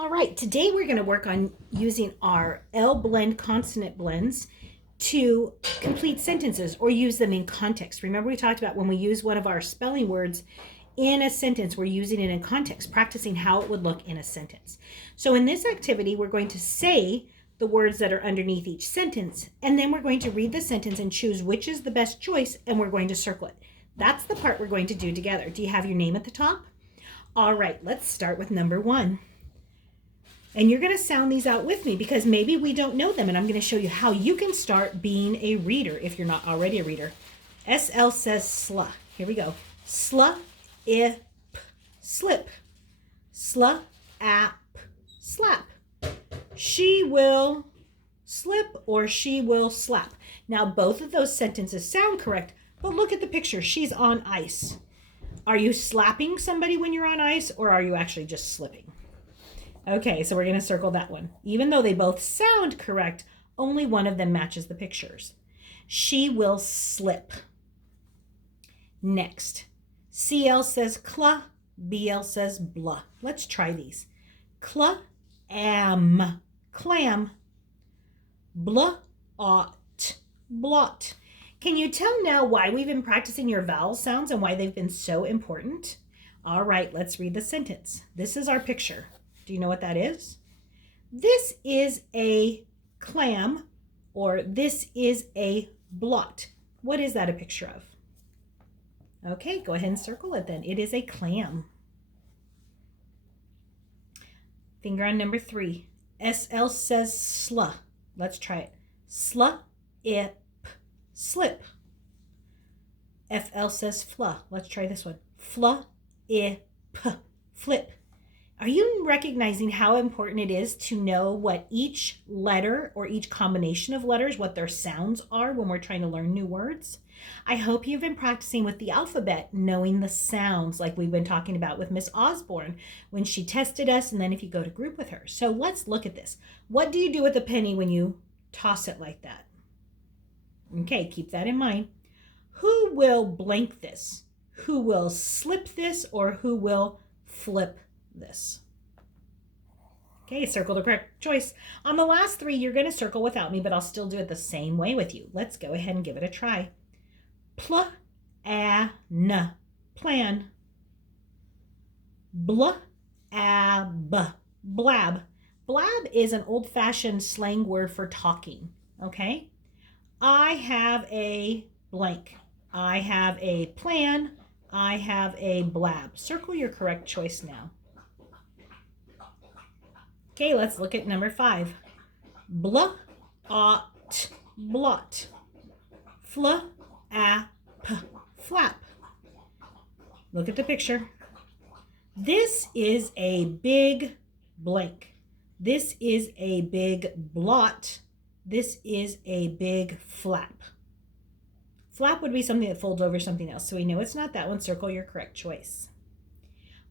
All right, today we're going to work on using our L blend consonant blends to complete sentences or use them in context. Remember, we talked about when we use one of our spelling words in a sentence, we're using it in context, practicing how it would look in a sentence. So in this activity, we're going to say the words that are underneath each sentence, and then we're going to read the sentence and choose which is the best choice, and we're going to circle it. That's the part we're going to do together. Do you have your name at the top? All right, let's start with number 1. And you're going to sound these out with me because maybe we don't know them, and I'm going to show you how you can start being a reader if you're not already a reader. SL says sla. Here we go. Sla, ip, slip. Sla, ap, slap. She will slip or she will slap. Now, both of those sentences sound correct, but look at the picture. She's on ice. Are you slapping somebody when you're on ice, or are you actually just slipping? Okay, so we're going to circle that one. Even though they both sound correct, only one of them matches the pictures. She will slip. Next, CL says cla, BL says blah. Let's try these. Cla, am, clam. Blah, ought, blot. Can you tell now why we've been practicing your vowel sounds and why they've been so important? All right, let's read the sentence. This is our picture. Do you know what that is? This is a clam, or this is a blot. What is that a picture of? Okay, go ahead and circle it then. It is a clam. Finger on number 3. SL says sla. Let's try it. Sla, ip, slip. FL says fla. Let's try this one. Fla, ip, flip. Are you recognizing how important it is to know what each letter or each combination of letters, what their sounds are when we're trying to learn new words? I hope you've been practicing with the alphabet, knowing the sounds like we've been talking about with Miss Osborne when she tested us, and then if you go to group with her. So let's look at this. What do you do with a penny when you toss it like that? Okay, keep that in mind. Who will blank this? Who will slip this, or who will flip this? Okay, circle the correct choice. On the last 3, you're going to circle without me, but I'll still do it the same way with you. Let's go ahead and give it a try. Plan, plan. Blab, blab. Blab is an old-fashioned slang word for talking, okay? I have a blank. I have a plan. I have a blab. Circle your correct choice now. Okay, let's look at number 5. Blah, ought, blot. Fla, ap, flap. Look at the picture. This is a big blank. This is a big blot. This is a big flap. Flap would be something that folds over something else, so we know it's not that one. Circle your correct choice.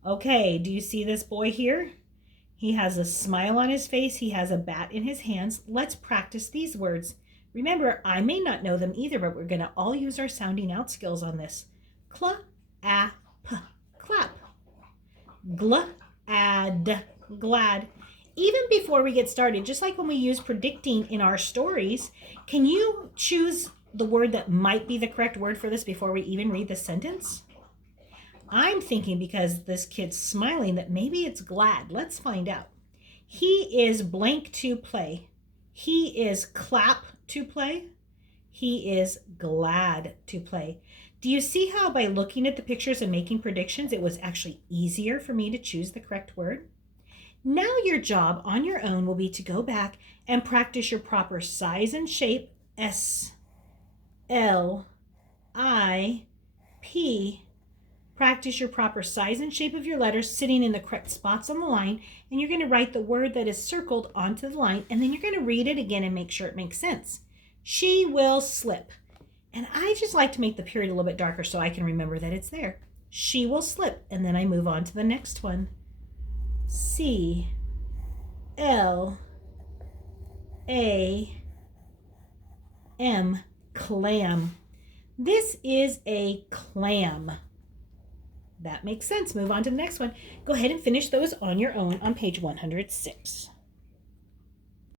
Okay, do you see this boy here? He has a smile on his face. He has a bat in his hands. Let's practice these words. Remember, I may not know them either, but we're going to all use our sounding out skills on this. Cla, a, p, clap. Glad, glad. Even before we get started, just like when we use predicting in our stories, can you choose the word that might be the correct word for this before we even read the sentence? I'm thinking, because this kid's smiling, that maybe it's glad. Let's find out. He is blank to play. He is clap to play. He is glad to play. Do you see how by looking at the pictures and making predictions, it was actually easier for me to choose the correct word? Now your job on your own will be to go back and practice your proper size and shape. S, L, I, P. Practice your proper size and shape of your letters sitting in the correct spots on the line, and you're going to write the word that is circled onto the line, and then you're going to read it again and make sure it makes sense. She will slip. And I just like to make the period a little bit darker so I can remember that it's there. She will slip, and then I move on to the next one. C, L, A, M, clam. This is a clam. That makes sense. Move on to the next one. Go ahead and finish those on your own on page 106.